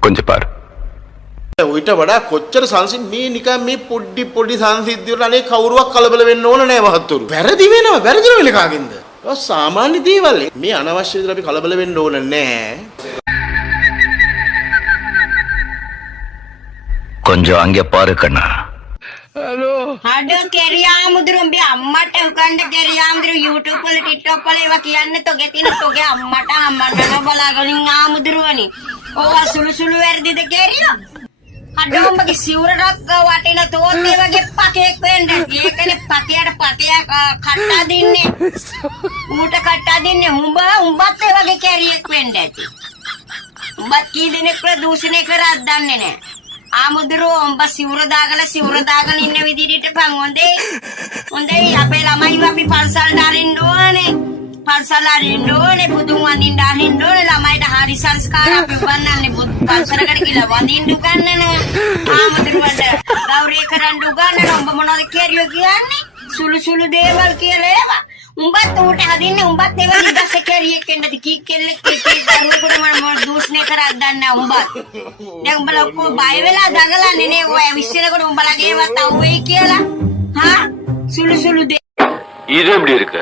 கொஞ்சம் பாரு. ඊට වඩා කොච්චර සංසිද්ධ මේ නිකන් මේ පොඩි සංසිද්ධිය වල අනේ කවුරුවක් කලබල වෙන්න ඕන නෑ මහත්තුරු. වැරදි වෙනවා. වැරදින වෙලේ කාගෙන්ද? ඒක සාමාන්‍ය දේවල්. මේ අනවශ්‍ය විදිහට අපි කලබල වෙන්න ඕන නෑ. கொஞ்சம் அங்கே பாரு கண்ணா. අඩ කෙරියාමුදුරුම්බි අම්මට උකණ්ඩ කෙරියාමුදුරු YouTube වල TikTok වල ඒවා කියන්න තොගේ තියෙන තොගේ අම්මට අම්මන්ට බලාගලින් ආමුදුරුවනි. ඕවා සුළු වැරදිද කෙරියා? අඩෝම්බගේ සිවුරක් වටින තෝත්තේ වගේ පකෙක් වෙන්න. ඒකනේ පකයට පකයක් කට්ටා දින්නේ. ඌට කට්ටා දින්නේ උඹත් ඒ වගේ කෙරියෙක් වෙන්න ඇති. උඹත් කී දිනෙක ප්‍රදූෂණය කරත් දන්නේ නැහැ. ආමුදුරෝ උඹ සිවුර දාගෙන ඉන්න විදිහට පන් හොඳේ අපේ ළමයි අපි පන්සල් අරින්න ඕනේ බුදුන් වඳින්න අරින්න ඕනේ ළමයිට හරි සංස්කාර අපි උගන්වන්නේ පන්සලකට කියලා වඳින්න උගන්වනවා ආමුදුරට ගෞරවය කරන්න උගන්වනවා උඹ මොනවද කියරියෝ කියන්නේ සුළු දේවල් කියලා ඒවා උඹත් උට හදින්නේ උඹත් ඒව ඉඳස්ස කැරියෙක් වෙන්නද කී කෙල්ලෙක් දරුවෙකුට මම දූෂණය කරක් දන්නා උඹත් දැන් උඹලා ඔක්කොම බය වෙලා දඟලන්නේ නේ ඔය විශ්සනකොට උඹලගේ ඒවත් අවුයි කියලා හා සුළු දේ இது எப்படி இருக்கு?